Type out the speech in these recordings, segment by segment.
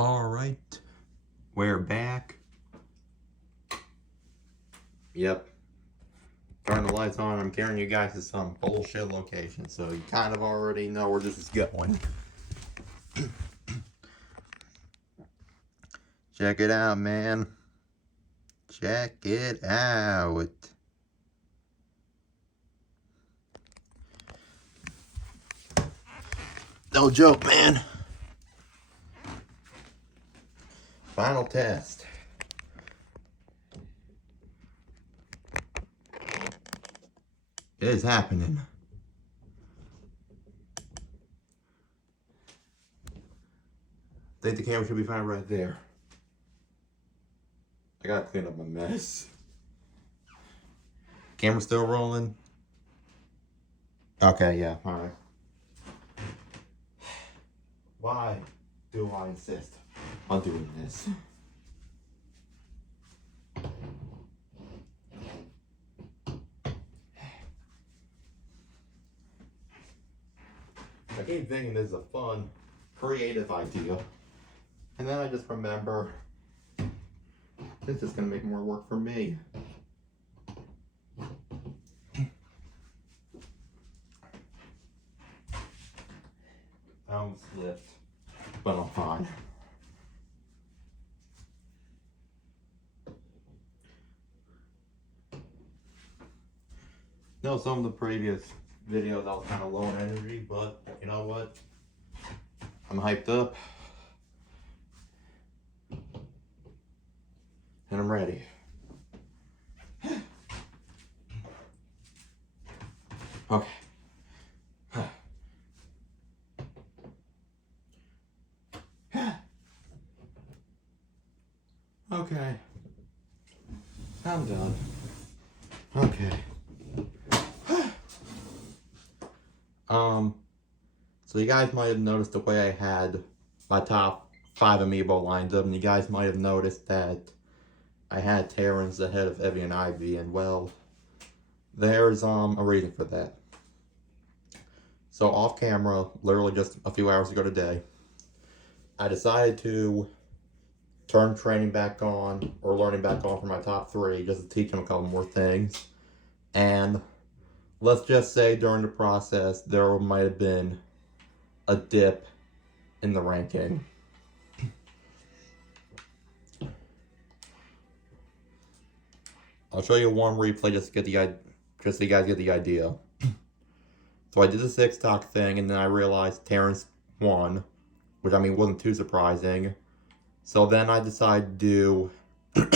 Alright, we're back. Yep. Turn the lights on. I'm carrying you guys to some bullshit location, so you kind of already know where this is going. Check it out, man. Check it out. No joke, man. Final test. It is happening. I think the camera should be fine right there. I gotta clean up my mess. Camera still rolling? Okay, yeah, alright. Why do I insist on doing this? I keep thinking this is a fun, creative idea. And then I just remember, this is gonna make more work for me. I almost slipped, but I'm fine. No, some of the previous videos I was kind of low on energy, but you know what? I'm hyped up. And I'm ready. Okay. Okay. I'm done. Okay. So you guys might have noticed the way I had my top 5 Amiibo lined up, and you guys might have noticed that I had Terrans ahead of Evie and Ivy, and well, there's a reason for that. So off camera, literally just a few hours ago today, I decided to turn training back on, or learning back on for my top 3, just to teach them a couple more things. And let's just say during the process, there might have been a dip in the ranking. I'll show you one replay just so you guys get the idea. So I did the 6 talk thing, and then I realized Terrence won, which I mean wasn't too surprising. So then I decided to do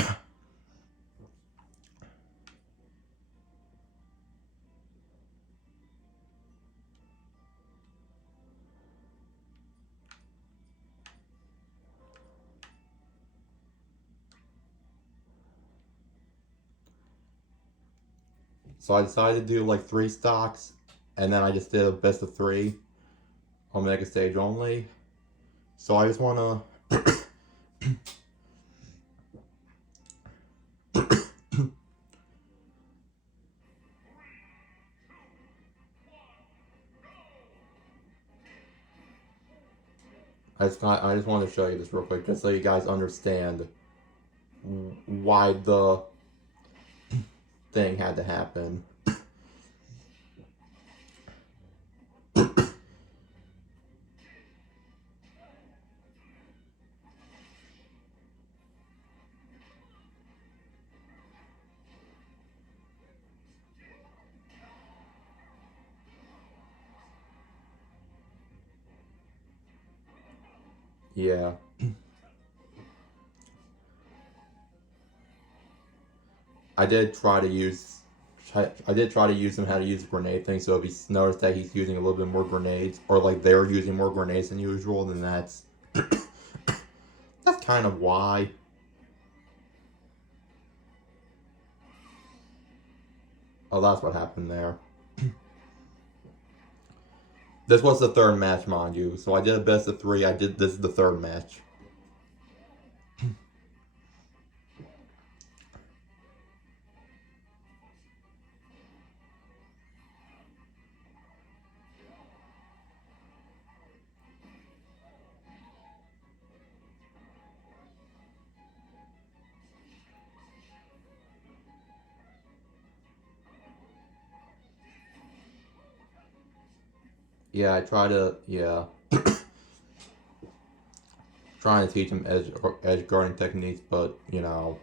So I decided to do like 3 stocks, and then I just did a best of 3 on Mega Stage only. So I just want to I just want to show you this real quick, just so you guys understand why the thing had to happen. Yeah. I did try to use him how to use the grenade thing, so if he's noticed that he's using a little bit more grenades, or like they're using more grenades than usual, then that's that's kind of why. Oh, that's what happened there. This was the 3rd match, mind you. So I did a best of 3. This is the 3rd match. Yeah, I try to, yeah. Trying to teach him edge guarding techniques, but, you know.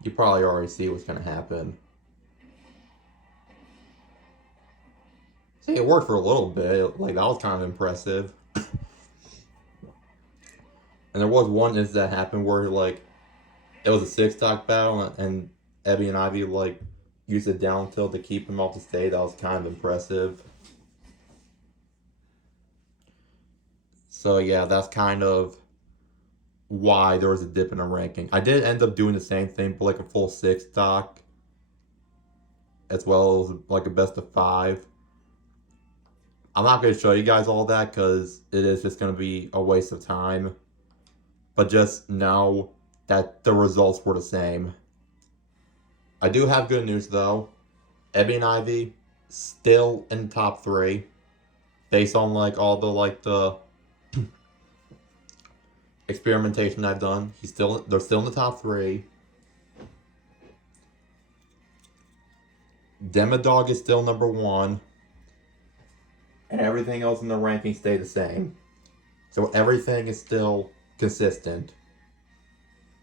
You probably already see what's going to happen. See, it worked for a little bit. Like, that was kind of impressive. And there was one instance that happened where, like, it was a six-stock battle, and Ebby and Ivy, like, used a down tilt to keep him off the stage. That was kind of impressive. So, yeah, that's kind of why there was a dip in the ranking. I did end up doing the same thing, but, like, a full six-stock, as well as, like, a best of 5. I'm not going to show you guys all that, because it is just going to be a waste of time. But just know that the results were the same. I do have good news though. Ebby and Ivy still in the top 3, based on like all the experimentation I've done. They're still in the top 3. Demodog is still number 1, and everything else in the ranking stay the same. So everything is still consistent,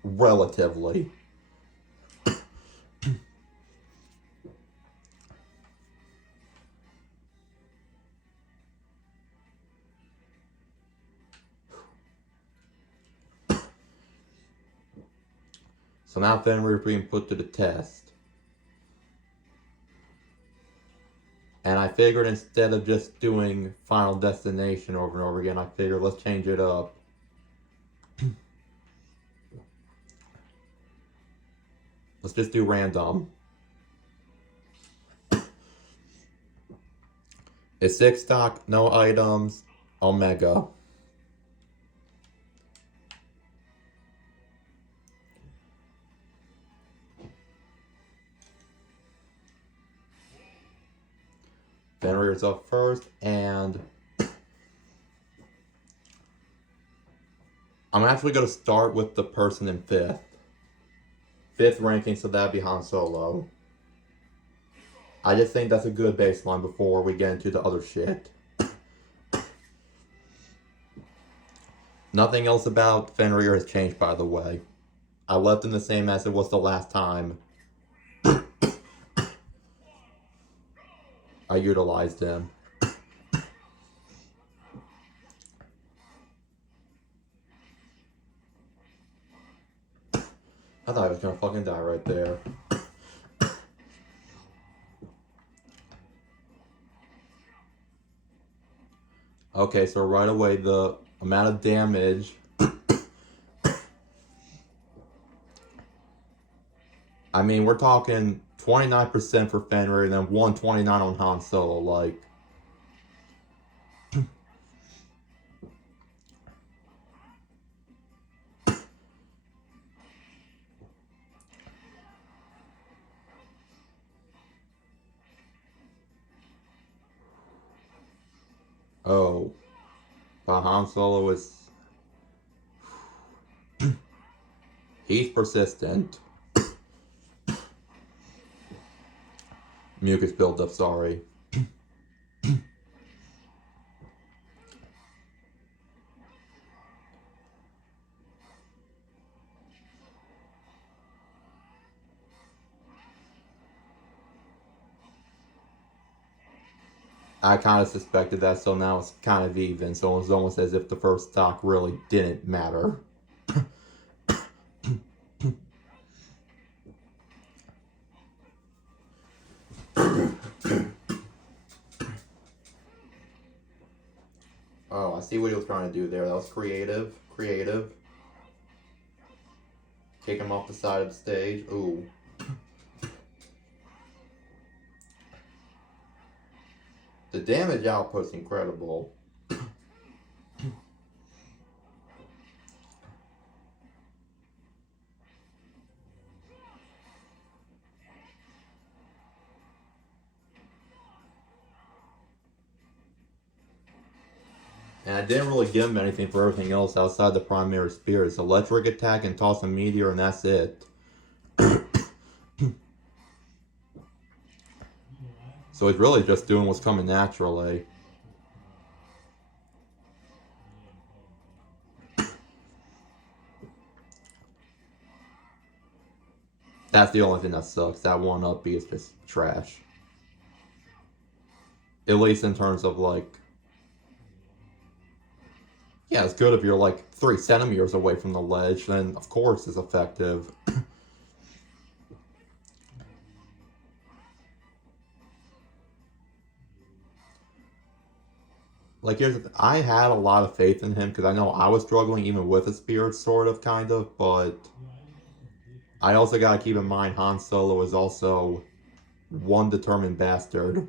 relatively. So now Fenrir is being put to the test. And I figured instead of just doing Final Destination over and over again, I figured let's change it up. Let's just do random. It's 6-stock, no items, Omega. Fenrir's up first, and I'm actually going to start with the person in 5th. 5th ranking, so that'd be Han Solo. I just think that's a good baseline before we get into the other shit. Nothing else about Fenrir has changed, by the way. I left him the same as it was the last time I utilized him. I thought I was gonna fucking die right there. Okay, so right away, the amount of damage. I mean, we're talking 29% for Fenrir and then 129 on Han Solo, like. Oh. But Han Solo is. He's persistent. Mucus buildup, sorry. I kind of suspected that, so now it's kind of even. So it's almost as if the first stock really didn't matter. Oh, I see what he was trying to do there. That was creative. Creative. Kick him off the side of the stage. Ooh. The damage output's incredible. And I didn't really give him anything for everything else outside the primary spear. It's electric attack and toss a meteor, and that's it. So he's really just doing what's coming naturally. That's the only thing that sucks. That 1-up-B is just trash. At least in terms of like... Yeah, it's good if you're like 3 centimeters away from the ledge, then of course it's effective. Like, here's the thing. I had a lot of faith in him because I know I was struggling even with a spear, sort of, kind of, but I also gotta keep in mind Han Solo is also one determined bastard.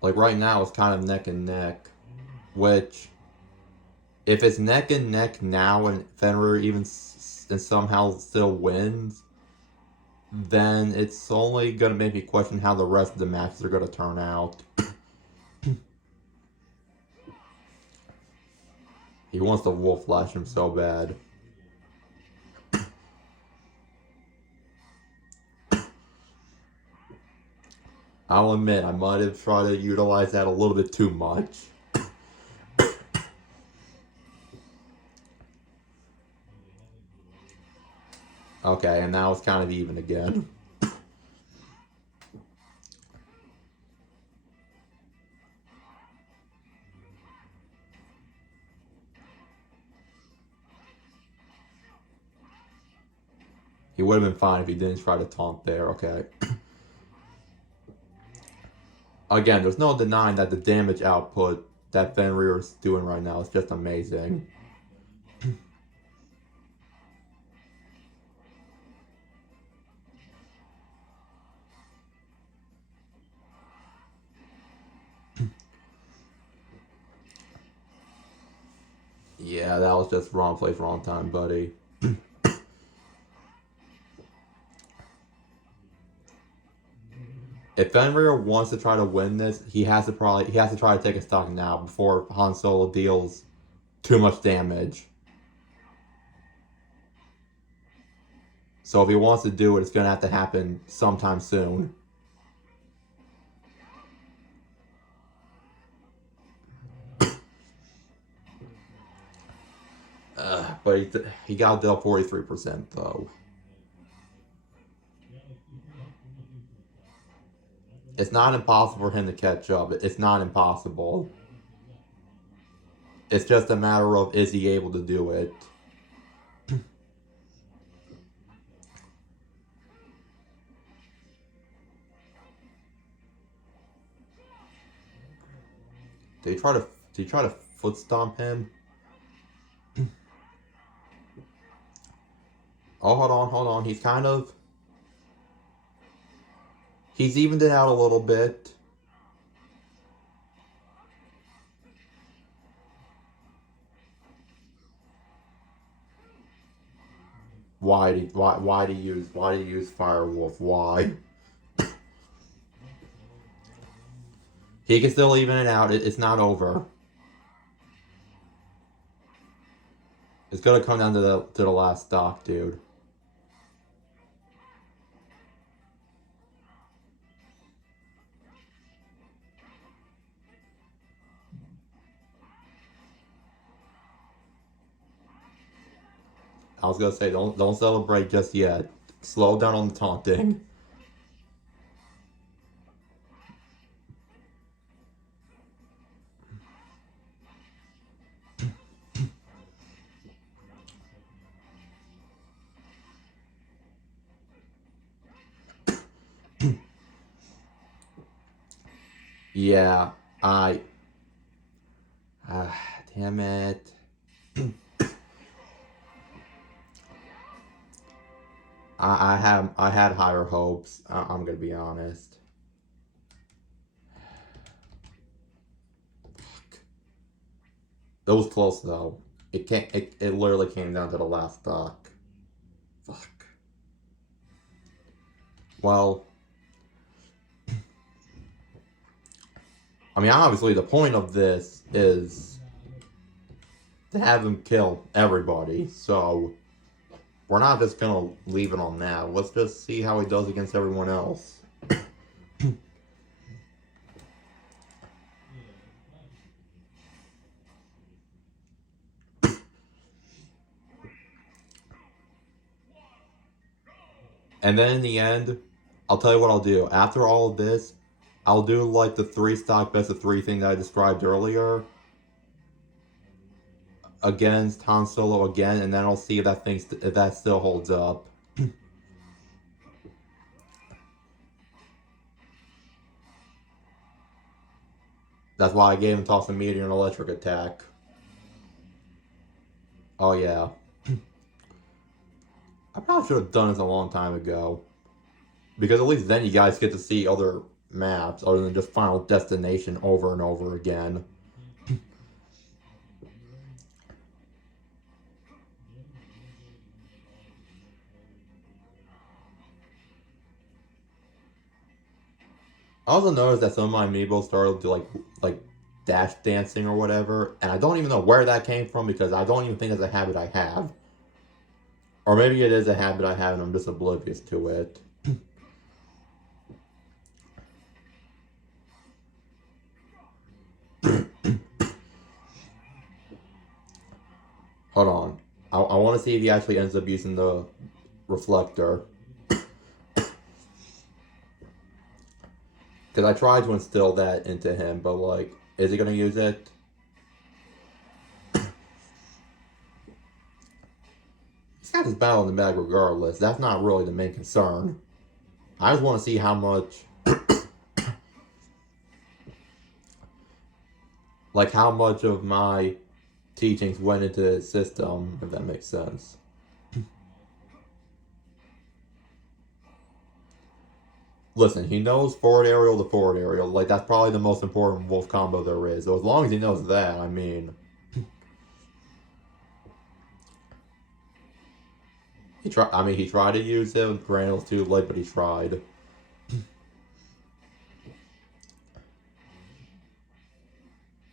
Like, right now it's kind of neck and neck, which, if it's neck and neck now and Fenrir even and somehow still wins, then it's only gonna make me question how the rest of the matches are gonna turn out. He wants to wolf flash him so bad. I'll admit, I might have tried to utilize that a little bit too much. Okay, and now it's kind of even again. He would have been fine if he didn't try to taunt there, okay. Again, there's no denying that the damage output that Fenrir is doing right now is just amazing. Yeah, that was just wrong place, wrong time, buddy. If Fenrir wants to try to win this, he has to try to take a stock now before Han Solo deals too much damage. So if he wants to do it, it's gonna have to happen sometime soon. But he got dealt 43% though. It's not impossible for him to catch up. It's not impossible. It's just a matter of, is he able to do it? Did he try to foot stomp him? Oh, hold on. He's evened it out a little bit. Why do you use Firewolf? Why? He can still even it out. It's not over. It's gonna come down to the last stock, dude. I was gonna say, don't celebrate just yet. Slow down on the taunting. Yeah, damn it. I had higher hopes. I'm gonna be honest. It was close though. It literally came down to the last stock. Fuck. Well, I mean, obviously the point of this is to have him kill everybody. So we're not just gonna leave it on that. Let's just see how he does against everyone else. And then in the end, I'll tell you what I'll do. After all of this, I'll do like the 3-stock best of 3 thing that I described earlier against Han Solo again, and then I'll see if if that still holds up. That's why I gave him toss a meteor and electric attack. Oh yeah. I probably should have done this a long time ago. Because at least then you guys get to see other maps other than just Final Destination over and over again. I also noticed that some of my amiibo started to like dash dancing or whatever, and I don't even know where that came from because I don't even think it's a habit I have. Or maybe it is a habit I have and I'm just oblivious to it. Hold on. I want to see if he actually ends up using the reflector. Because I tried to instill that into him, but like, is he going to use it? He's got his battle in the bag regardless. That's not really the main concern. I just want to see how much... like, how much of my teachings went into the system, if that makes sense. Listen, he knows forward aerial to forward aerial. Like, that's probably the most important wolf combo there is. So as long as he knows that, I mean... he tried to use it. Granted, it was too late, but he tried.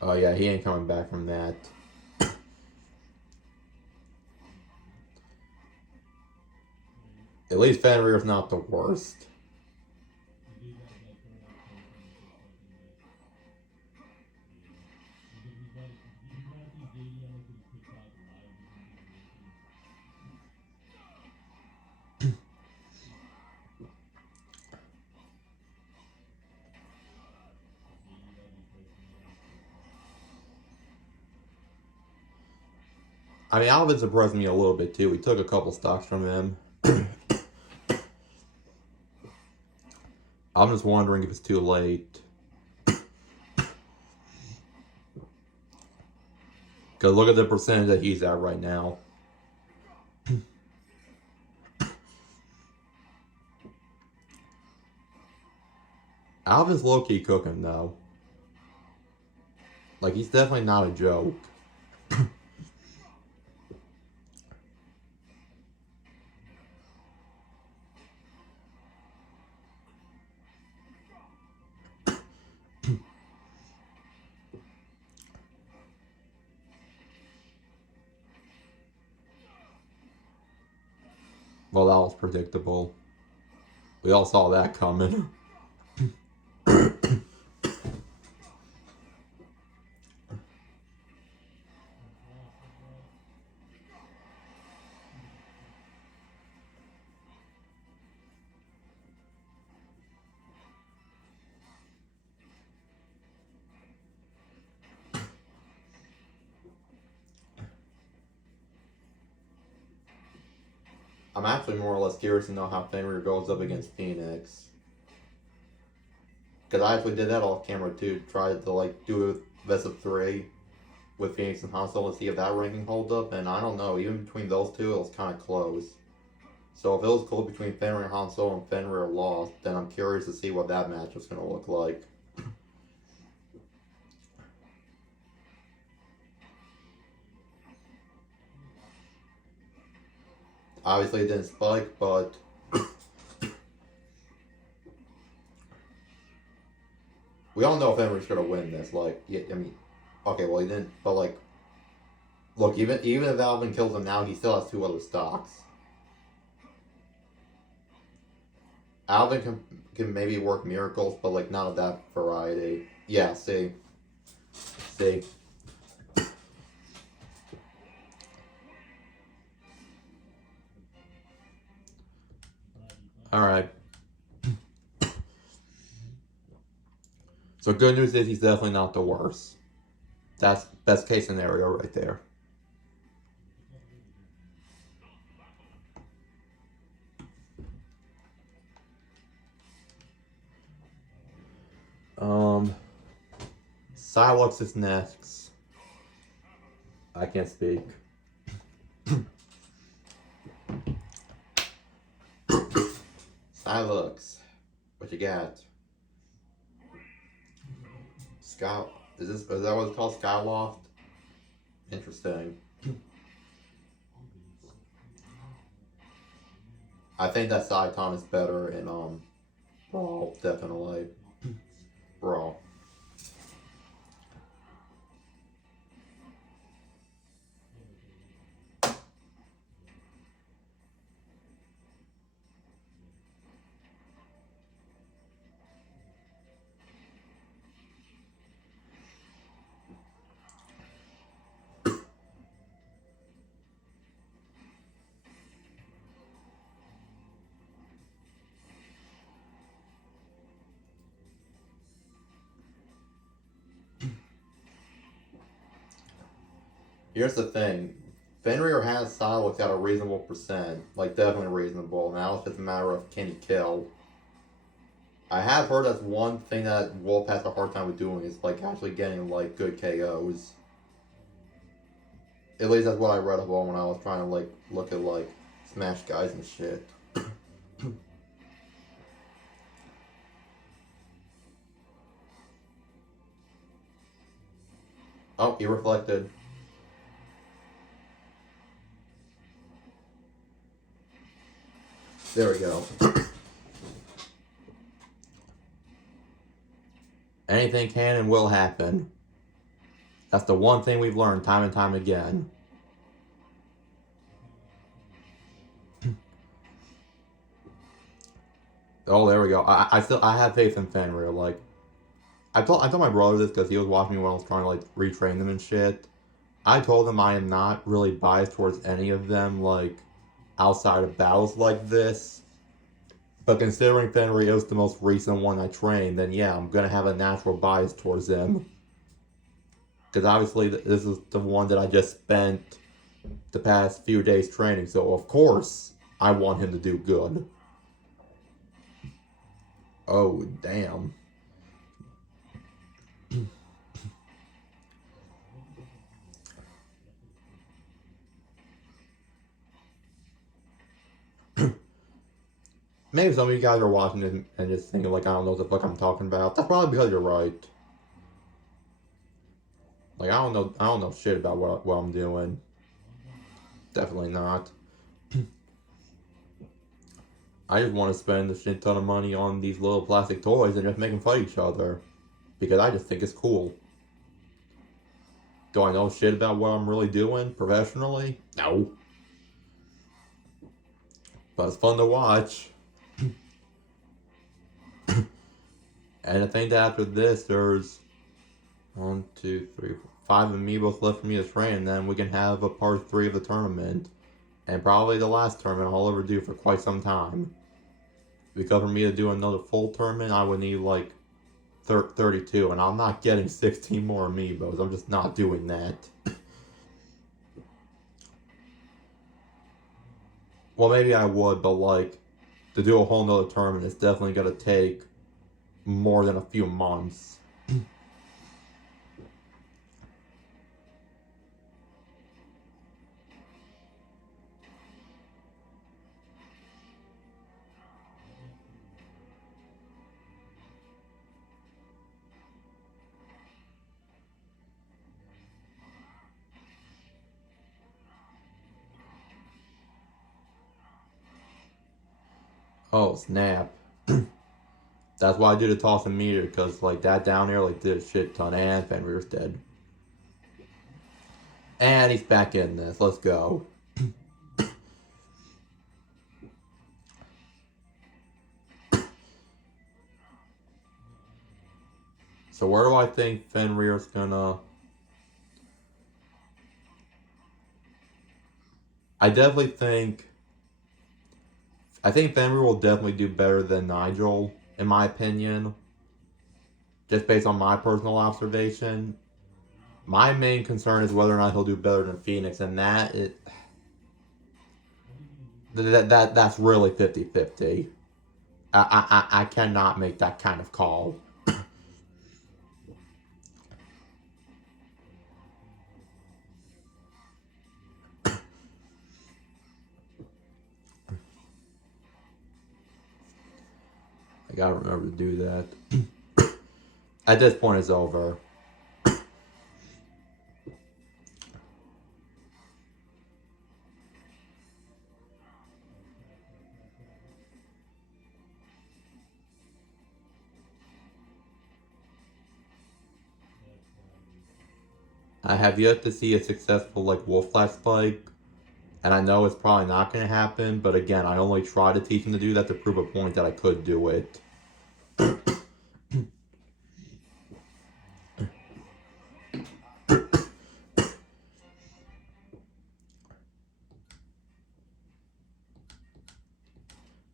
Oh yeah, he ain't coming back from that. At least Fenrir's not the worst. I mean, Alvin surprised me a little bit too. We took a couple stocks from him. I'm just wondering if it's too late. Because look at the percentage that he's at right now. Alvin's low-key cooking, though. Like, he's definitely not a joke. Well, that was predictable. We all saw that coming. I'm actually more or less curious to know how Fenrir goes up against Phoenix. Because I actually did that off camera too. Tried to like do a best of 3 with Phoenix and Han Solo to see if that ranking holds up. And I don't know, even between those two, it was kind of close. So if it was close between Fenrir and Han Solo and Fenrir lost, then I'm curious to see what that match is going to look like. Obviously it didn't spike, but... we all know Fenrir's going to win this. Like, yeah, I mean... okay, well he didn't, but like... Look, even if Alvin kills him now, he still has 2 other stocks. Alvin can maybe work miracles, but like none of that variety. Yeah, see. See. Alright. So good news is he's definitely not the worst. That's best case scenario right there. Silux is next. I can't speak. Silux, what you got? Sky, is that what it's called? Skyloft? Interesting. I think that Saiton is better in Brawl, definitely. Brawl. Here's the thing. Fenrir has Silux at a reasonable percent. Like, definitely reasonable. Now it's just a matter of can he kill. I have heard that's one thing that Wolf has a hard time with doing is, like, actually getting, like, good KOs. At least that's what I read about when I was trying to, like, look at, like, Smash guys and shit. Oh, he reflected. There we go. Anything can and will happen. That's the one thing we've learned time and time again. Oh, there we go. I have faith in Fenrir. Like, I told my brother this because he was watching me when I was trying to like retrain them and shit. I told him I am not really biased towards any of them, like outside of battles like this. But considering Fenrir is the most recent one I trained, then yeah, I'm gonna have a natural bias towards him. Because obviously this is the one that I just spent the past few days training, so of course I want him to do good. Oh, damn. Maybe some of you guys are watching this and just thinking like I don't know what the fuck I'm talking about. That's probably because you're right. Like I don't know shit about what I'm doing. Definitely not. I just want to spend a shit ton of money on these little plastic toys and just make them fight each other. Because I just think it's cool. Do I know shit about what I'm really doing professionally? No. But it's fun to watch. And I think that after this, there's 1, 2, 3, 4, 5 amiibos left for me to train, and then we can have a part 3 of the tournament. And probably the last tournament I'll ever do for quite some time. Because for me to do another full tournament, I would need like 32, and I'm not getting 16 more amiibos. I'm just not doing that. Well, maybe I would, but like, to do a whole nother tournament, it's definitely gonna take more than a few months. Oh, snap. That's why I do the toss and meter, because like that down there like did a shit ton, and Fenrir's dead. And he's back in this. Let's go. So where do I think Fenrir's gonna... I think Fenrir will definitely do better than Nigel, in my opinion. Just based on my personal observation. My main concern is whether or not he'll do better than Phoenix, and that's really 50-50. I cannot make that kind of call. I gotta remember to do that. At this point, it's over. I have yet to see a successful wolf flash spike, and I know it's probably not going to happen. But again, I only tried to teach him to do that to prove a point that I could do it.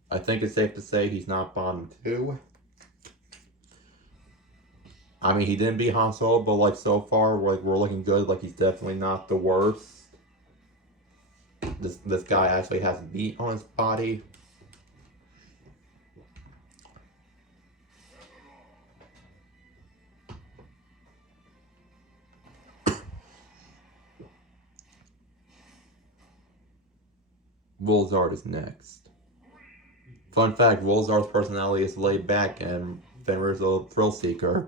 I think it's safe to say he's not bottom 2. I mean, he didn't beat Han Solo, but so far, we're looking good. He's definitely not the worst. This guy actually has meat on his body. Wolzard is next. Fun fact, Wolzard's personality is laid back and Fenrir's a thrill seeker.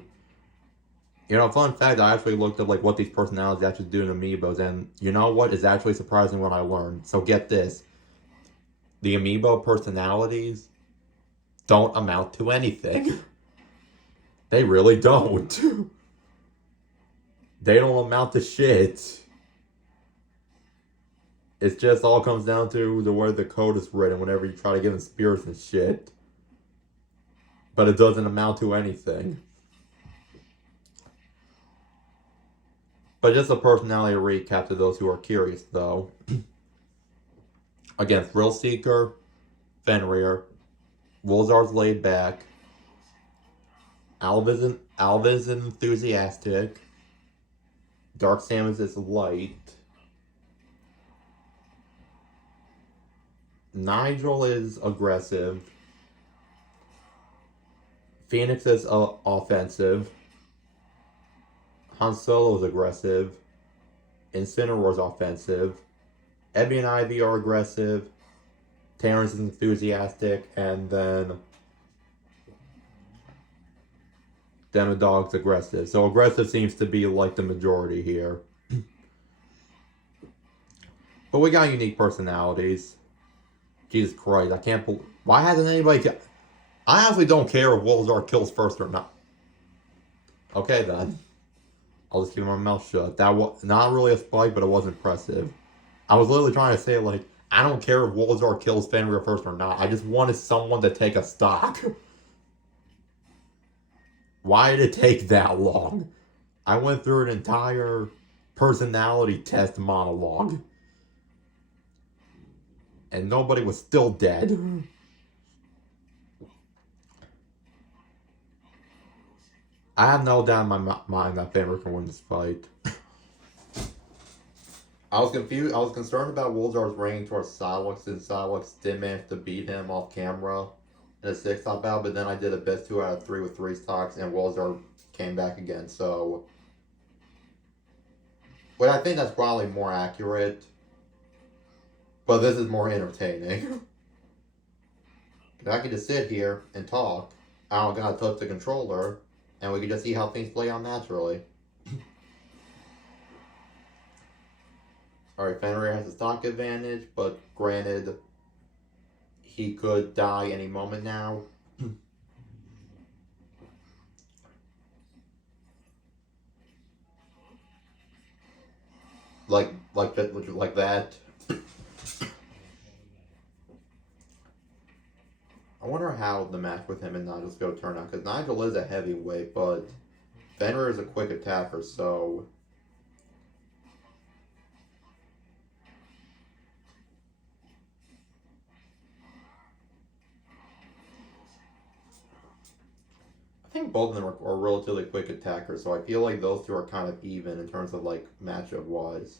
Fun fact, I actually looked up what these personalities actually do in Amiibos, and you know what? It's actually surprising what I learned. So get this. The Amiibo personalities don't amount to anything. They really don't. They don't amount to shit. It just all comes down to the way the code is written whenever you try to give them spirits and shit. But it doesn't amount to anything. But just a personality recap to those who are curious, though. Again, Thrill Seeker, Fenrir, Wolzard's laid back, Alva's enthusiastic, Dark Samus is light, Nigel is aggressive, Phoenix is offensive, Han Solo is aggressive, Incineroar's offensive, Ebby and Ivy are aggressive, Terrence is enthusiastic, and then Demodog's aggressive. So aggressive seems to be the majority here. But we got unique personalities. Jesus Christ, I can't believe... Why hasn't anybody... I honestly don't care if Wolzard kills first or not. Okay, then. I'll just keep my mouth shut. That was not really a spike, but it was impressive. I was literally trying to say, I don't care if Wolzard kills Fenrir first or not. I just wanted someone to take a stock. Why did it take that long? I went through an entire personality test monologue. And nobody was still dead. I have no doubt in my mind that Fenrir can win this fight. I was confused. I was concerned about Wolzard's range towards Silex, since Silex did manage to beat him off camera in a 6-top battle, but then I did a best 2 out of 3 with 3 stocks, and Wolzard came back again, so... But I think that's probably more accurate. But this is more entertaining. If I could just sit here and talk, I don't gotta touch the controller, and we can just see how things play out naturally. Alright, Fenrir has a stock advantage, but granted, he could die any moment now. like that. I wonder how the match with him and Nigel's going to turn out, because Nigel is a heavyweight, but Fenrir is a quick attacker, so I think both of them are relatively quick attackers, so I feel like those two are kind of even in terms of like matchup wise.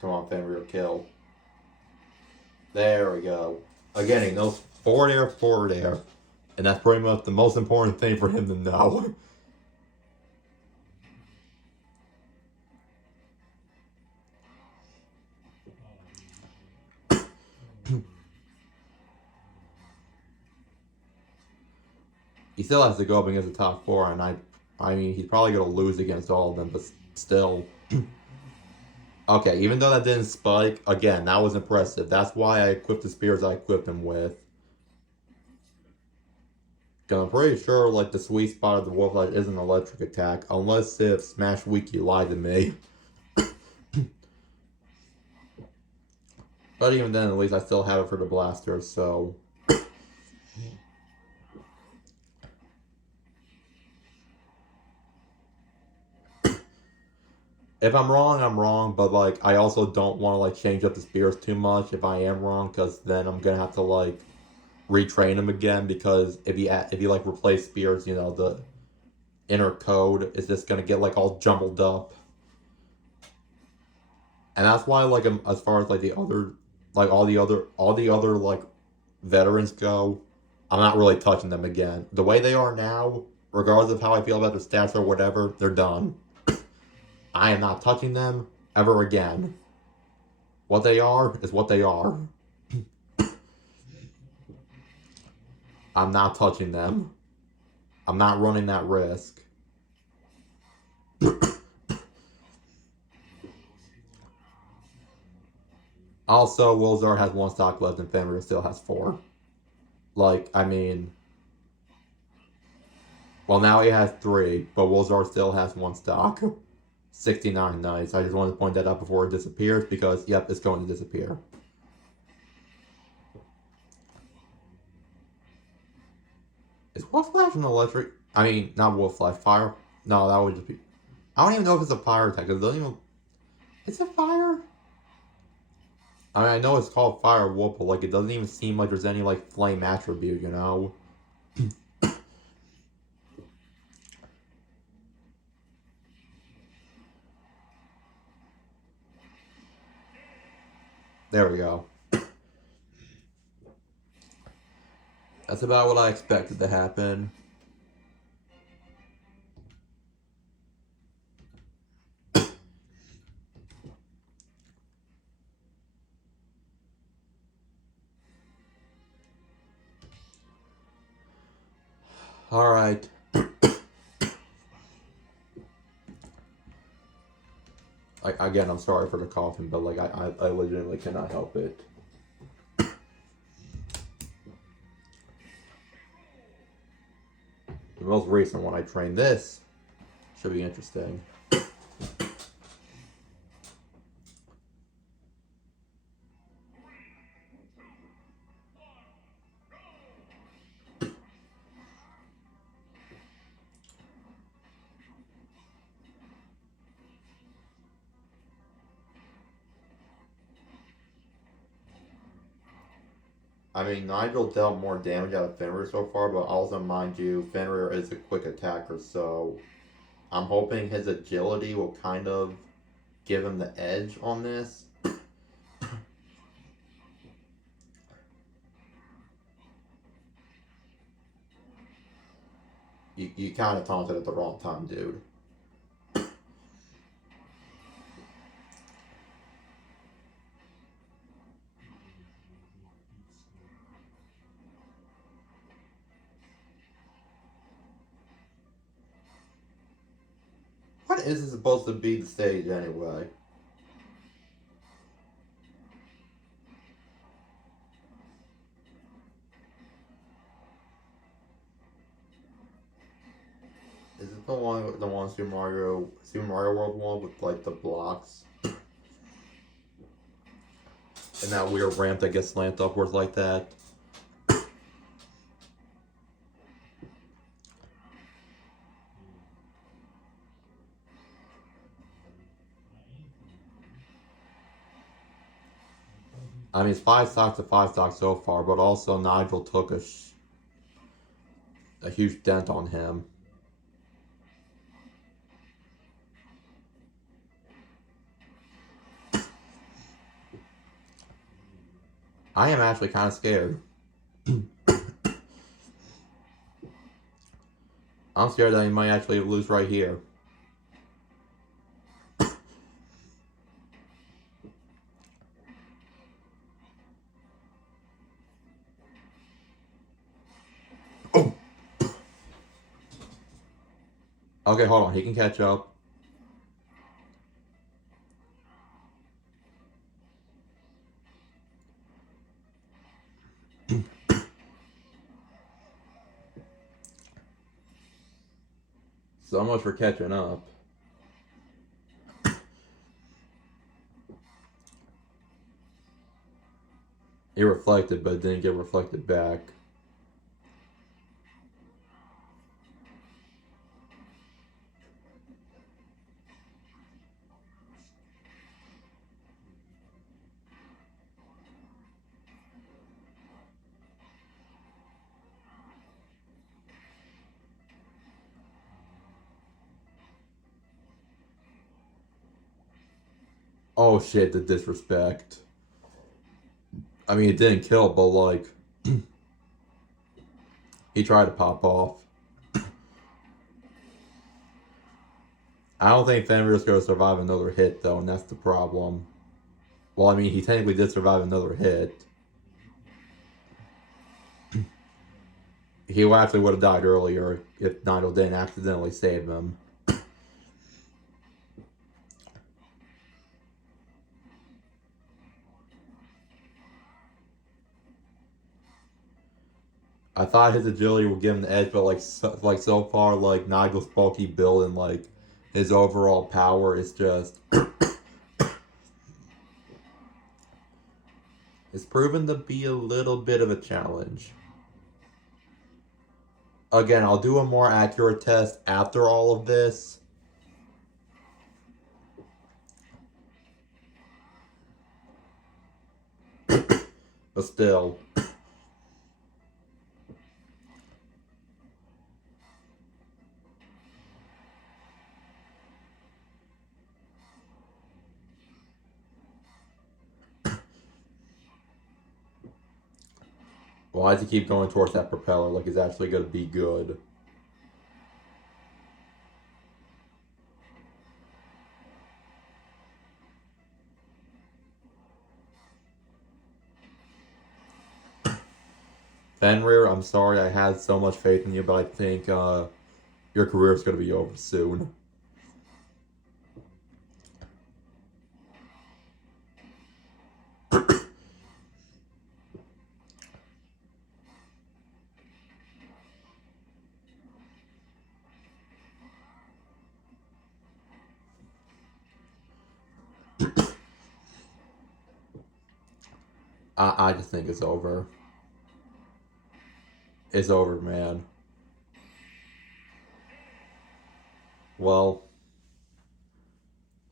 Come on, Fenrir, kill. There we go. Again, he knows forward air, and that's pretty much the most important thing for him to know. He still has to go up against the top four, and I mean, he's probably going to lose against all of them, but still. Okay, even though that didn't spike, again, that was impressive. That's why I equipped the spears I equipped him with. I'm pretty sure, like, the sweet spot of the Wolf Light is an electric attack, unless if Smash Wiki lied to me. But even then, at least I still have it for the blaster, so... If I'm wrong, I'm wrong, but, like, I also don't want to, like, change up the spears too much if I am wrong, because then I'm gonna have to, like, retrain them again, because if you like, replace spears, you know, the inner code is just gonna get, like, all jumbled up. And that's why, like, as far as, like, the other, like, all the other, like, veterans go, I'm not really touching them again. The way they are now, regardless of how I feel about their stats or whatever, they're done. I am not touching them ever again. What they are is what they are. I'm not touching them. I'm not running that risk. Also, Wilzar has 1 stock left and Fenrir still has 4. Like, I mean... Well, now he has 3, but Wilzar still has 1 stock. 69 nice. I just wanted to point that out before it disappears because, yep, it's going to disappear. Is Wolf Flash an electric? I mean, not Wolf Flash, fire? No, that would just be... I don't even know if it's a fire attack. It doesn't even... It's a fire? I mean, I know it's called Fire Wolf, but, like, it doesn't even seem like there's any, like, flame attribute, you know? There we go. That's about what I expected to happen. Alright. Again, I'm sorry for the coughing, but, like, I legitimately cannot help it. The most recent one I trained this should be interesting. I mean, Nigel dealt more damage out of Fenrir so far, but also, mind you, Fenrir is a quick attacker, so I'm hoping his agility will kind of give him the edge on this. You kind of taunted at the wrong time, dude. is this supposed to be the stage anyway? Is it the one Super Mario World one with like the blocks? And that weird ramp that gets slanted upwards like that? I mean, it's 5 stocks to 5 stocks so far, but also Nigel took a huge dent on him. I am actually kind of scared. I'm scared that he might actually lose right here. Oh. Okay, hold on. He can catch up. So much for catching up. It reflected, but it didn't get reflected back. Oh shit, the disrespect. I mean, it didn't kill, but like, he tried to pop off. I don't think Fenrir's going to survive another hit, though, and that's the problem. Well, I mean, he technically did survive another hit. He actually would have died earlier if Nigel didn't accidentally save him. I thought his agility would give him the edge, but like so far, like Nigel's bulky build and like his overall power is just it's proven to be a little bit of a challenge. Again, I'll do a more accurate test after all of this. But still. Why does he keep going towards that propeller like it's actually going to be good? Fenrir, I'm sorry I had so much faith in you, but I think your career is going to be over soon. I just think it's over. It's over, man. Well,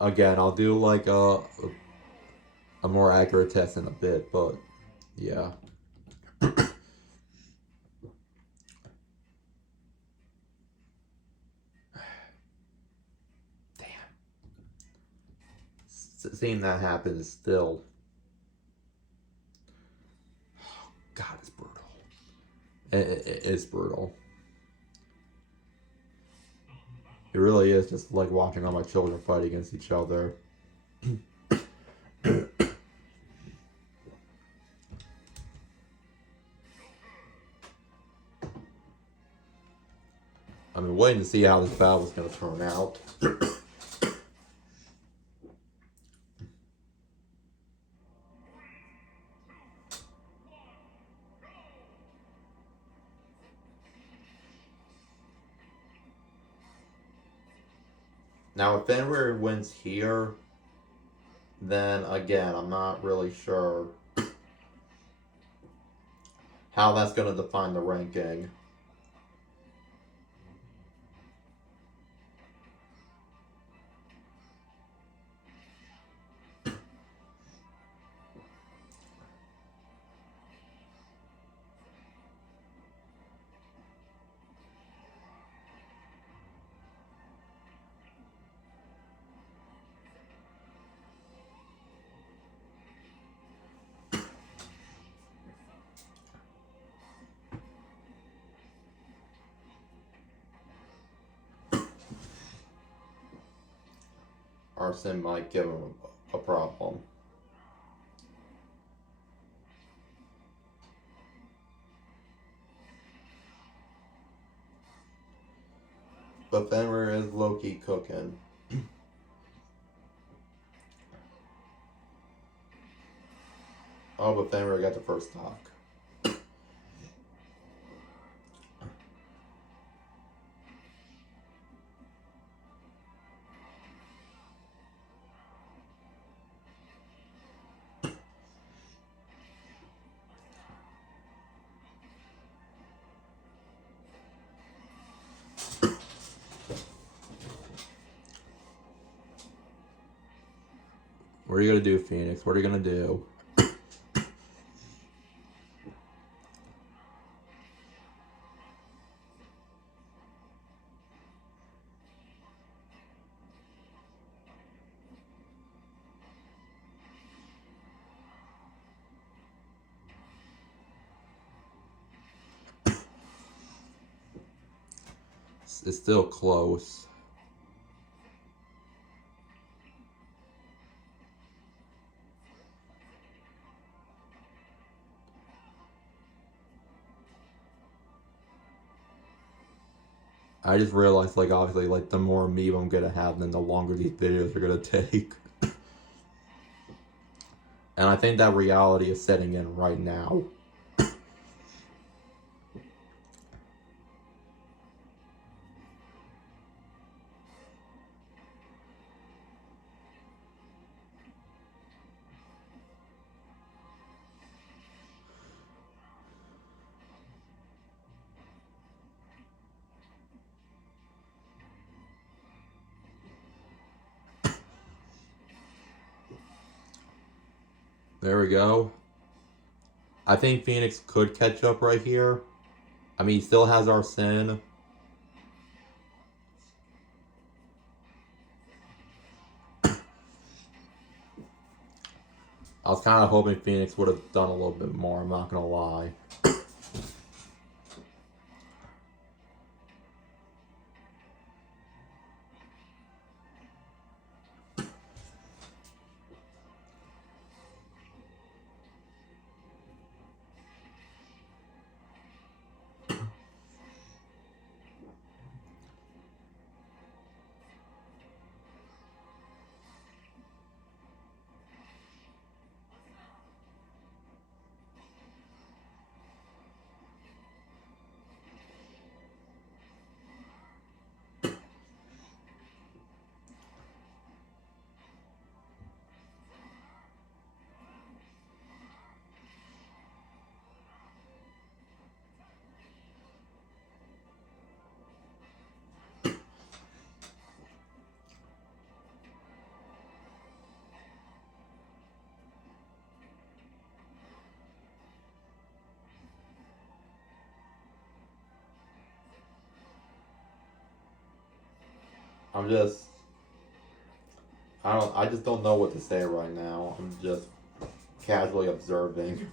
again, I'll do like a more accurate test in a bit, but yeah. Damn. Seeing that happen is still. Oh, God, it's brutal. It's brutal. It really is just like watching all my children fight against each other. I mean, waiting to see how this battle is going to turn out. Now, if Fenrir wins here, then again, I'm not really sure how that's going to define the ranking. Arson might give him a problem. But Fenrir is low-key cooking. Oh, but Fenrir got the first stock. What are you gonna do, Phoenix? What are you gonna do? It's still close. I just realized, like, obviously, like, the more Amiibo I'm gonna have, then the longer these videos are gonna take. And I think that reality is setting in right now. There we go. I think Phoenix could catch up right here. I mean, he still has Arsene. I was kind of hoping Phoenix would have done a little bit more, I'm not gonna lie. I just don't know what to say right now. I'm just casually observing.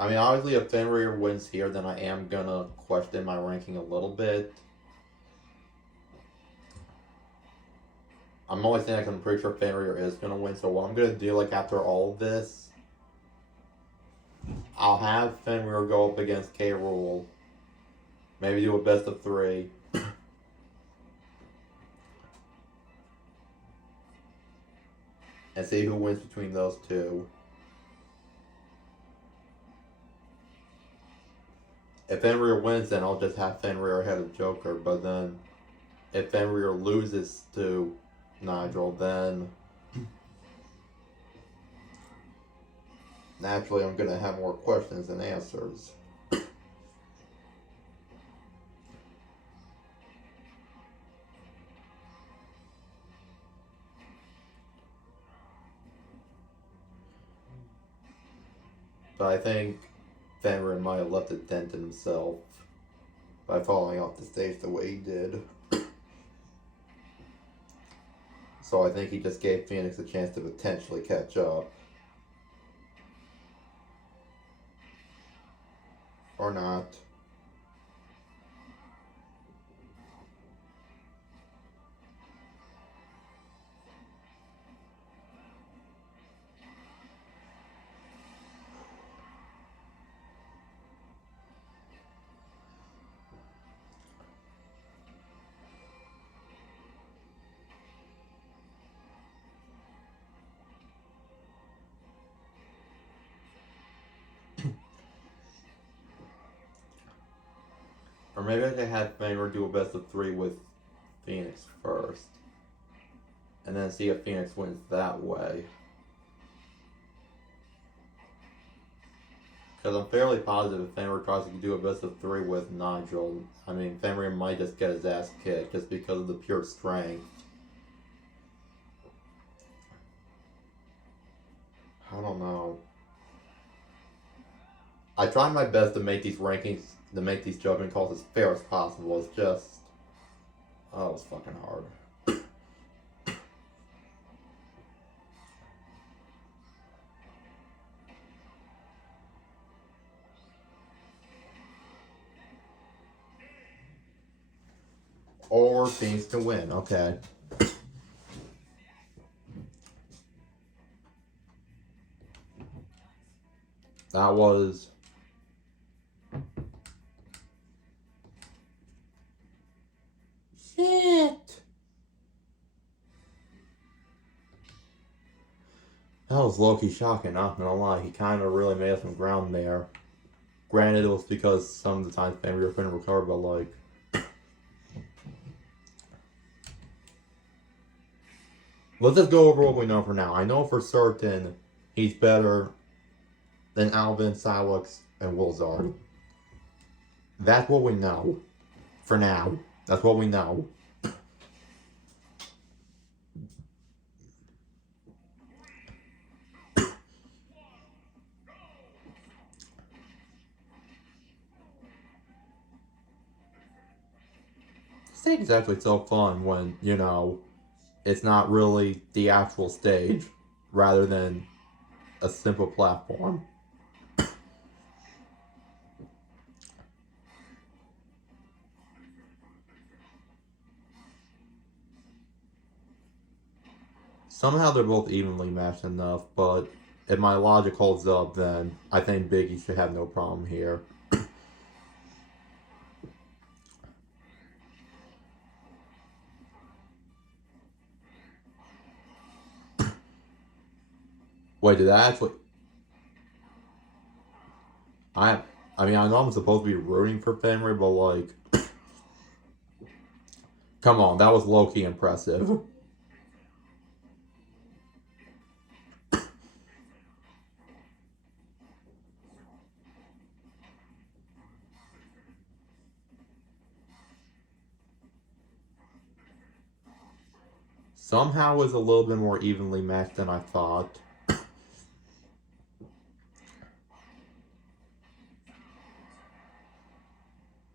I mean, obviously, if Fenrir wins here, then I am gonna question my ranking a little bit. I'm only saying that 'cause I'm pretty sure Fenrir is gonna win. So what I'm gonna do, like, after all of this, I'll have Fenrir go up against K. Rool. Maybe do a best of 3. And see who wins between those two. if Fenrir wins, then I'll just have Fenrir ahead of Joker. But then, if Fenrir loses to Nigel, then naturally I'm gonna have more questions than answers. But I think Fenrir might have left a dent in himself by falling off the stage the way he did. So I think he just gave Phoenix a chance to potentially catch up. Or not. Or maybe I could have Fenrir do a best of 3 with Phoenix first. And then see if Phoenix wins that way. Because I'm fairly positive if Fenrir tries to do a best of 3 with Nigel, I mean, Fenrir might just get his ass kicked just because of the pure strength. I don't know. I try my best to make these rankings, to make these judgment calls as fair as possible. It's just, oh, it's fucking hard. Or Phoenix to win, okay. That was... Shit! That was low-key shocking, not gonna lie. He kind of really made us some ground there. Granted, it was because some of the times Fenrir couldn't recover, but like... Let's just go over what we know for now. I know for certain he's better than Alvin, Silex, and Wilzard. That's what we know. For now. That's what we know. Stage is actually so fun when, you know, it's not really the actual stage, rather than a simple platform. Somehow they're both evenly matched enough, but if my logic holds up, then I think Biggie should have no problem here. Wait, did I actually... I mean, I know I'm supposed to be rooting for Fenrir, but like... Come on, that was low-key impressive. Somehow it was a little bit more evenly matched than I thought.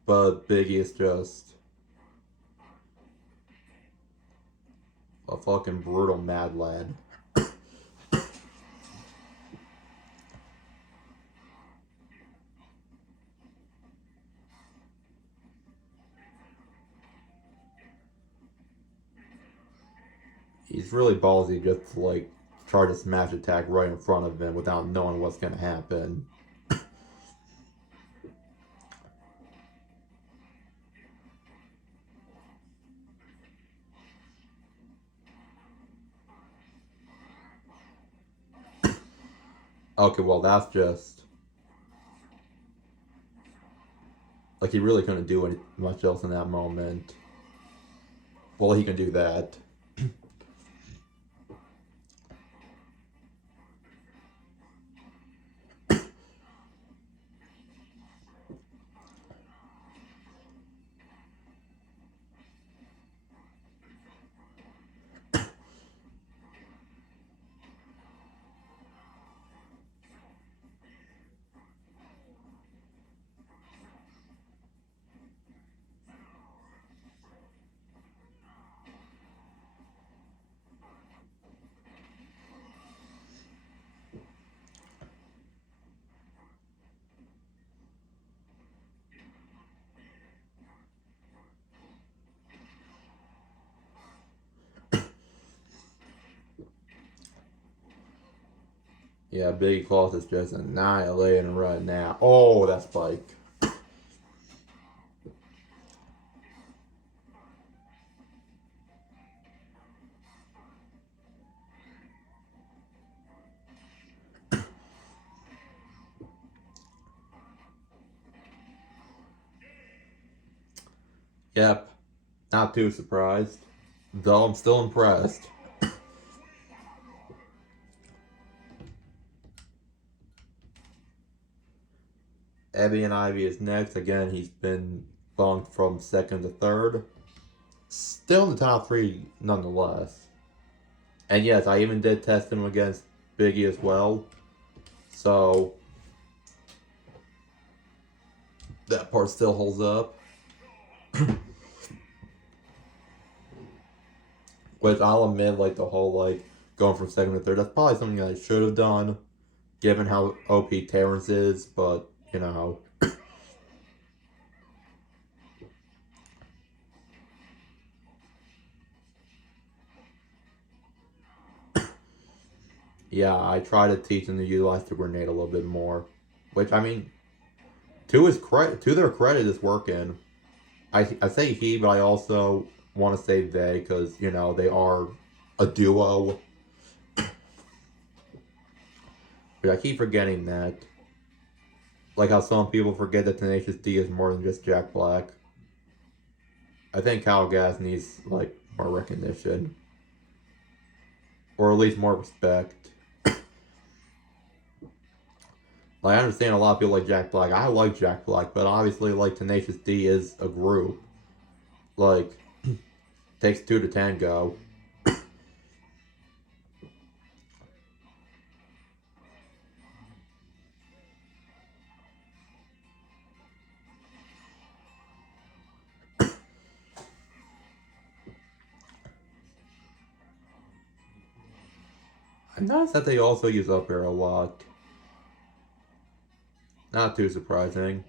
But Biggie is just a fucking brutal mad lad. He's really ballsy just to like try to smash attack right in front of him without knowing what's gonna happen. Okay, well that's just... Like, he really couldn't do much else in that moment. Well, he can do that. Yeah, Big Claus is just annihilating right now. Oh, that spike. Yep, not too surprised. Though I'm still impressed. Evian Ivy is next. Again, he's been bumped from second to third. Still in the top three, nonetheless. And yes, I even did test him against Biggie as well. So, that part still holds up. Which I'll admit, like, the whole, like, going from second to third, that's probably something I should have done, given how OP Terrence is, but, you know. Yeah, I try to teach them to utilize the grenade a little bit more. Which, I mean, to their credit, is working. I say he, but I also want to say they, because, you know, they are a duo. But I keep forgetting that. Like how some people forget that Tenacious D is more than just Jack Black. I think Kyle Gass needs, like, more recognition. Or at least more respect. Like, I understand a lot of people like Jack Black. I like Jack Black, but obviously, like, Tenacious D is a group. Like, takes two to tango. I noticed that they also use up air a lot. Not too surprising.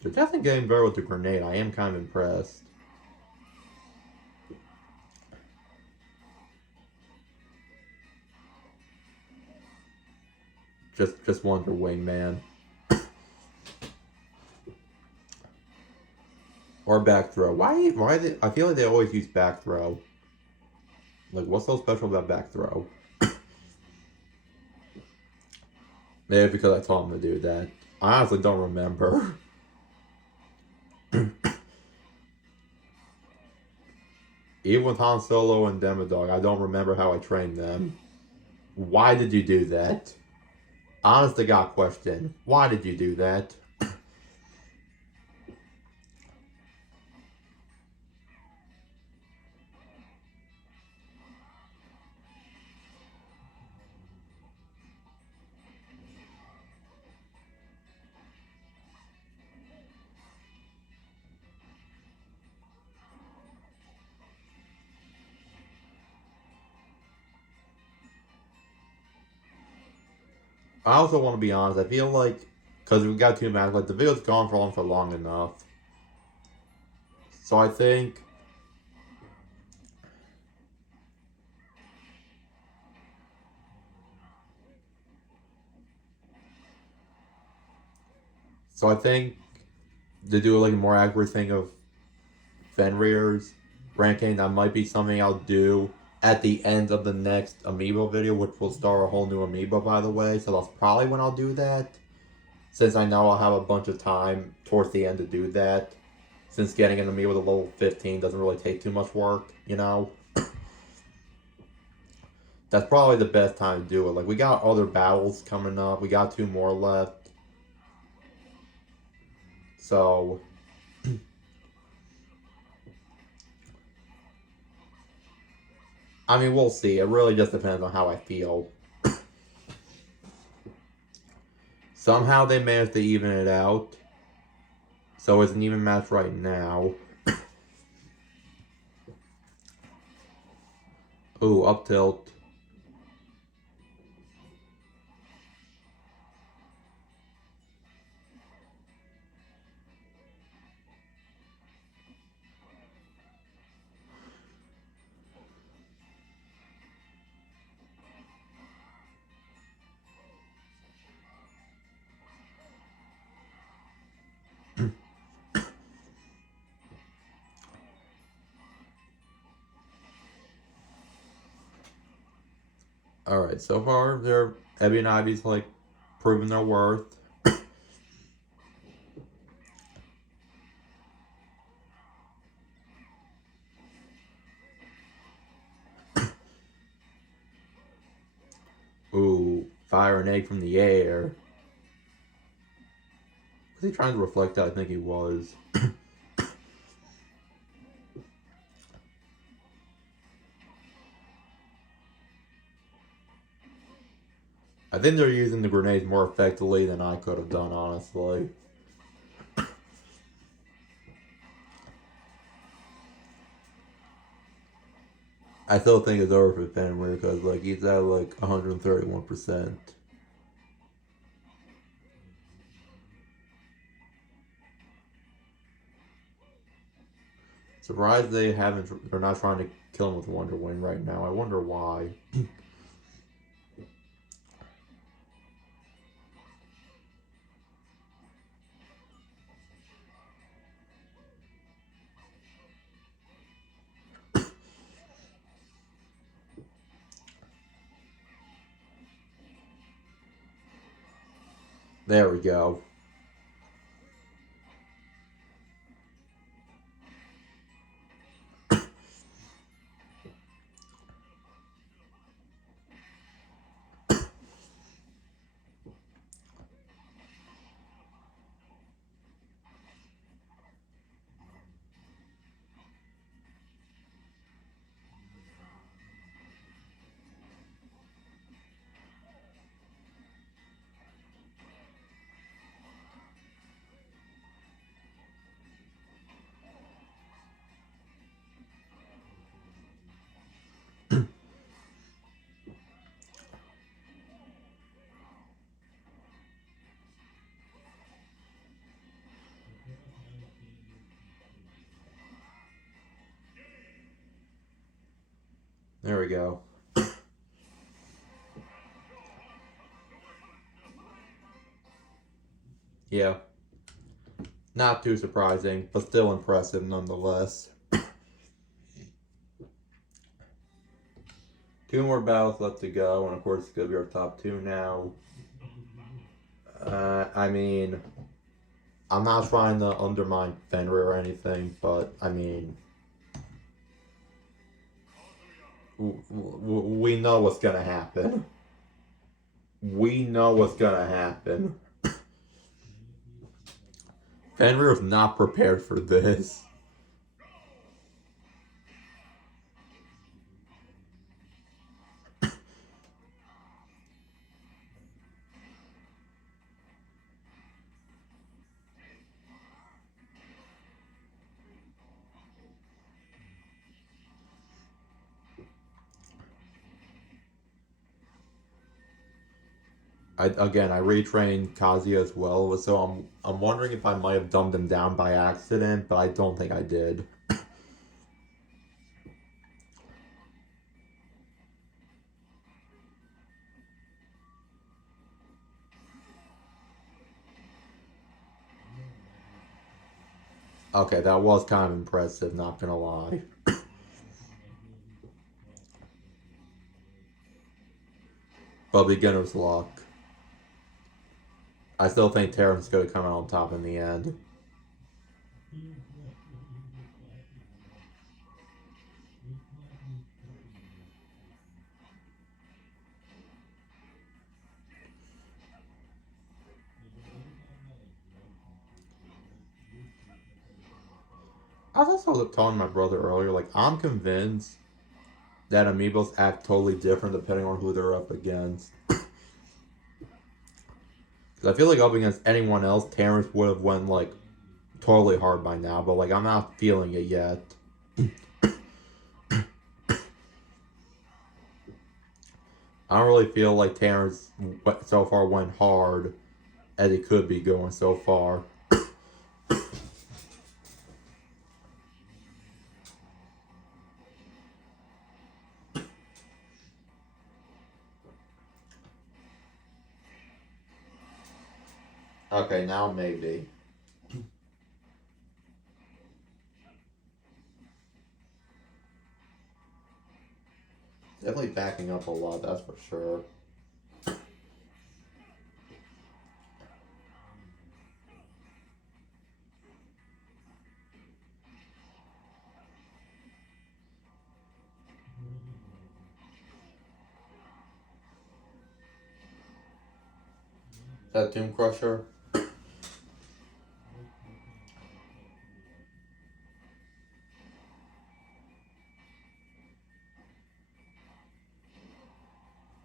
They're definitely getting better with the grenade. I am kind of impressed. Just Wonder Wingman. Or back throw. Why they, I feel like they always use back throw. Like, what's so special about back throw? Maybe because I told him to do that. I honestly don't remember. Even with Han Solo and Demodog, I don't remember how I trained them. Why did you do that? Honest to God question. Why did you do that? I also want to be honest. I feel like, because we got two matches, like, the video's gone for long enough. So I think... So I think to do like a more accurate thing of Fenrir's ranking, that might be something I'll do at the end of the next Amiibo video, which will start a whole new Amiibo, by the way. So that's probably when I'll do that, since I know I'll have a bunch of time towards the end to do that. Since getting an Amiibo to level 15 doesn't really take too much work, you know? That's probably the best time to do it. Like, we got other battles coming up. We got 2 more left. So, I mean, we'll see. It really just depends on how I feel. Somehow they managed to even it out. So it's an even match right now. Ooh, up tilt. Alright, so far, Ebby and Ivy's, like, proving their worth. Ooh, fire an egg from the air. Was he trying to reflect that? I think he was. I think they're using the grenades more effectively than I could have done, honestly. I still think it's over for Fenrir because, like, he's at, like, 131%. Surprised they're not trying to kill him with Wonder Wind right now. I wonder why. There we go. There we go. Yeah. Not too surprising, but still impressive nonetheless. 2 more battles left to go, and of course it's going to be our top 2 now. I mean, I'm not trying to undermine Fenrir or anything, but I mean, we know what's going to happen. We know what's going to happen. Fenrir is not prepared for this. I retrained Kazuya as well, so I'm wondering if I might have dumbed him down by accident, but I don't think I did. Okay, that was kind of impressive, not gonna lie. but beginner's luck. I still think Terran's going to come out on top in the end. I was also telling my brother earlier, like, I'm convinced that Amiibos act totally different depending on who they're up against. Because I feel like up against anyone else, Terrence would have went, like, totally hard by now, but, like, I'm not feeling it yet. I don't really feel like Terrence so far went hard as he could be going so far. Okay, now maybe. Definitely backing up a lot, that's for sure. Is that Doom Crusher?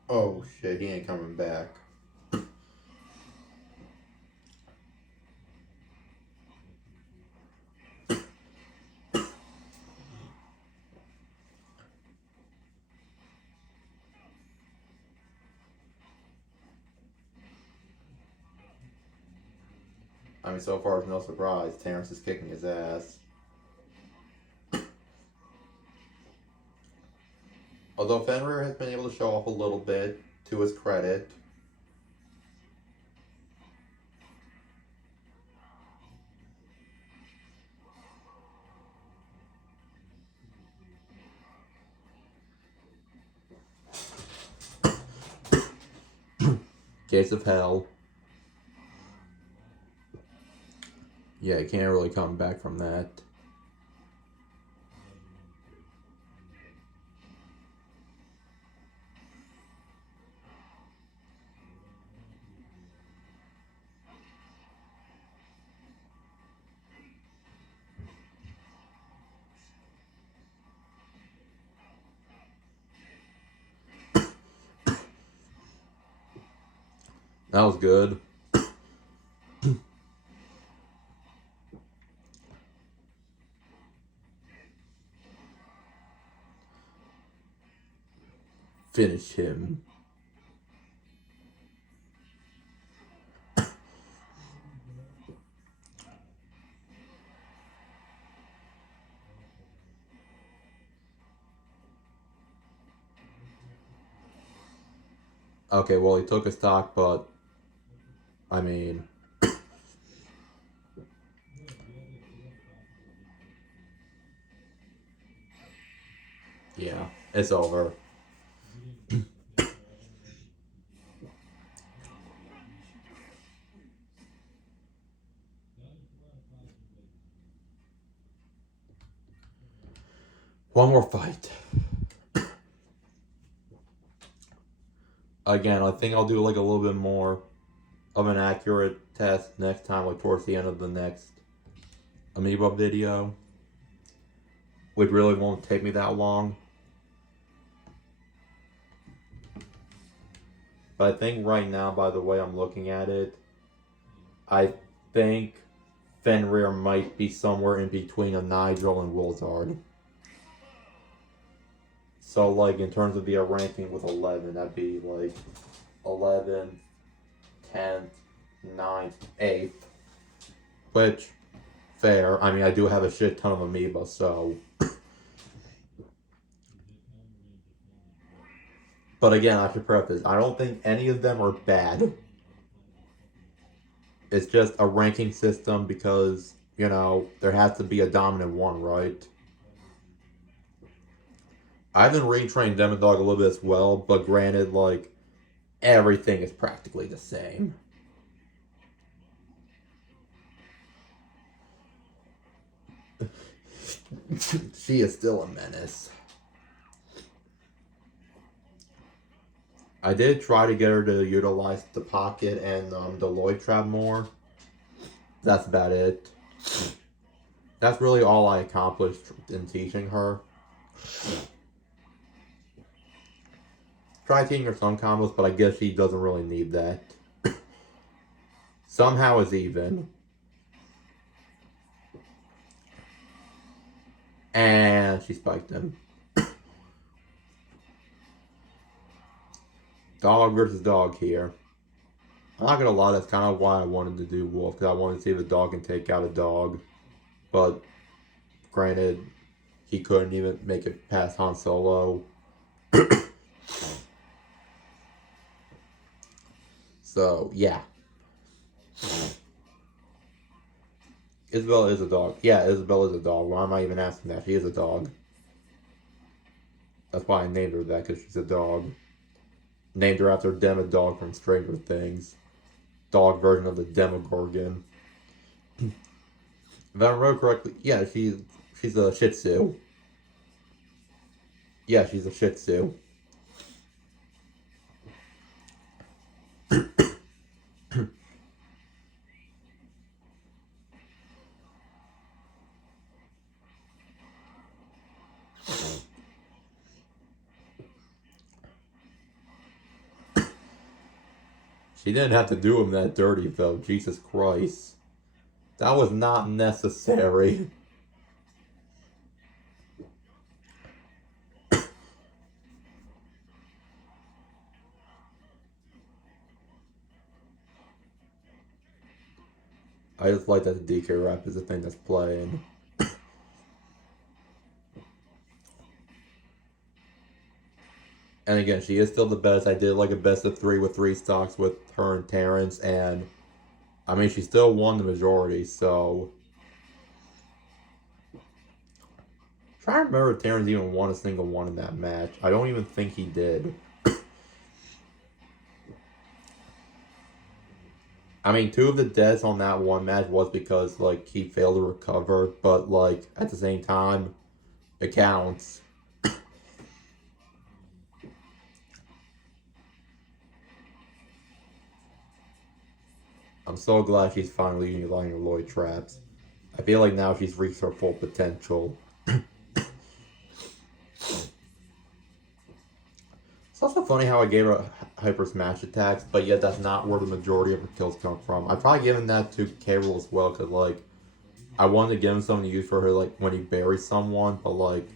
Oh shit, he ain't coming back. I mean, so far it's no surprise. Terrence is kicking his ass. Although Fenrir has been able to show off a little bit, to his credit. Gates of Hell. Yeah, he can't really come back from that. That was good. Finish him. Okay, well, he took a stock, but I mean, yeah, it's over. One more fight. Again, I think I'll do like a little bit more of an accurate test next time, like towards the end of the next Amiibo video, which really won't take me that long. But I think right now, by the way I'm looking at it, I think Fenrir might be somewhere in between a Nigel and Wilzard. So, like, in terms of the ranking with 11, that'd be like 11, 10th, 9th, 8th. Which, fair. I mean, I do have a shit ton of Amiibo, so. But again, I should preface, I don't think any of them are bad. It's just a ranking system because, you know, there has to be a dominant one, right? I've been retrained Demon Dog a little bit as well, but granted, like, everything is practically the same. She is still a menace. I did try to get her to utilize the pocket and the Lloyd trap more. That's about it. That's really all I accomplished in teaching her. Try teaching her some combos, but I guess she doesn't really need that. Somehow it's even. And she spiked him. Dog versus dog here. I'm not gonna lie, that's kind of why I wanted to do Wolf, because I wanted to see if a dog can take out a dog. But, granted, he couldn't even make it past Han Solo. So, yeah. Isabel is a dog. Yeah, Isabel is a dog. Why am I even asking that? She is a dog. That's why I named her that, because she's a dog. Named her after Demodog from Stranger Things. Dog version of the Demogorgon. If I remember correctly, yeah, she's a Shih Tzu. Yeah, she's a Shih Tzu. She didn't have to do him that dirty, though. Jesus Christ. That was not necessary. I just like that the DK rap is the thing that's playing. And again, she is still the best. I did like a best of 3 with 3 stocks with her and Terrence, and I mean, she still won the majority, so. I'm trying to remember if Terrence even won a single one in that match. I don't even think he did. I mean, 2 of the deaths on that one match was because, like, he failed to recover, but, like, at the same time, it counts. I'm so glad she's finally utilizing her Lloyd traps. I feel like now she's reached her full potential. It's also funny how I gave her hyper smash attacks, but yet that's not where the majority of her kills come from. I've probably given that to K. Rool as well, because, like, I wanted to give him something to use for her, like, when he buries someone, but, like,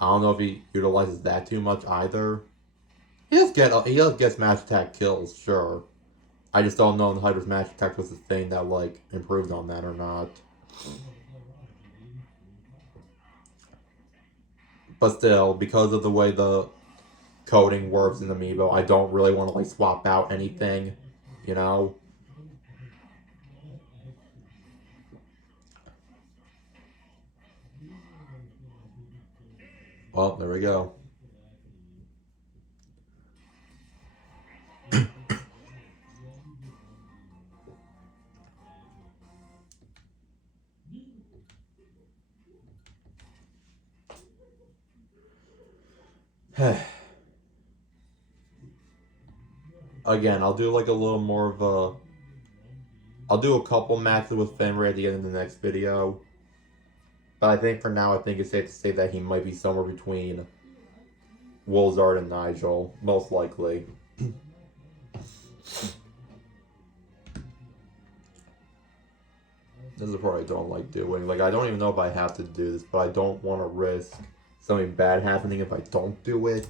I don't know if he utilizes that too much either. He does get smash attack kills, sure. I just don't know if the hyper smash attack was the thing that, like, improved on that or not. But still, because of the way the coding works in Amiibo, I don't really want to, like, swap out anything, you know? Well, there we go. Again, I'll do like a little more of a. I'll do a couple matches with Fenrir at the end of the next video. But I think for now, I think it's safe to say that he might be somewhere between Wolzard and Nigel, most likely. This is the part I don't like doing. Like, I don't even know if I have to do this, but I don't want to risk something bad happening if I don't do it.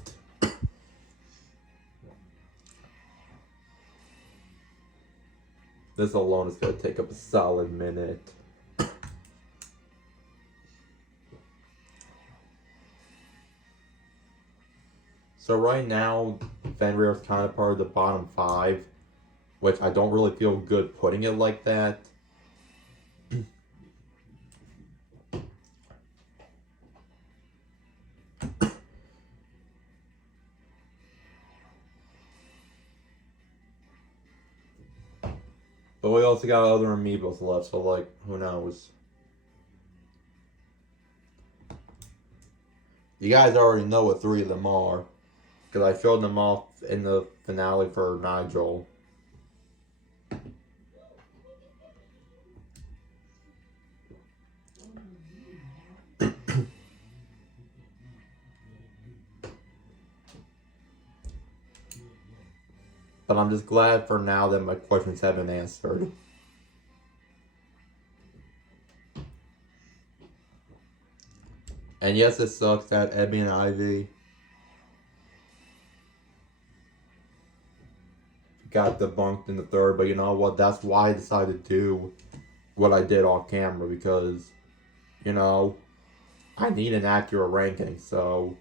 This alone is going to take up a solid minute. So right now, Fenrir is kind of part of the bottom 5, which I don't really feel good putting it like that. But we also got other amiibos left, so like, who knows? You guys already know what 3 of them are, because I showed them off in the finale for Nigel. But I'm just glad for now that my questions have been answered. And yes, it sucks that Ebby and Ivy got debunked in the 3rd, but you know what? That's why I decided to do what I did off camera, because, you know, I need an accurate ranking, so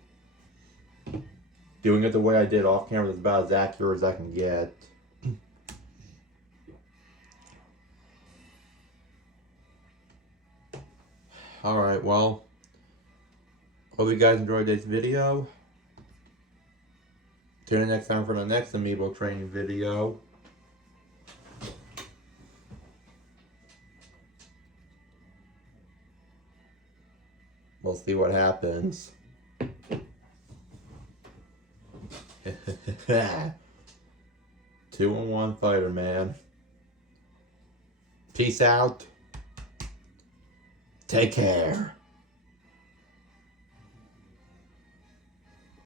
doing it the way I did off camera is about as accurate as I can get. Alright, well, hope you guys enjoyed this video. Tune in next time for the next Amiibo training video. We'll see what happens. 2-in-1 fighter, man. Peace out. Take care.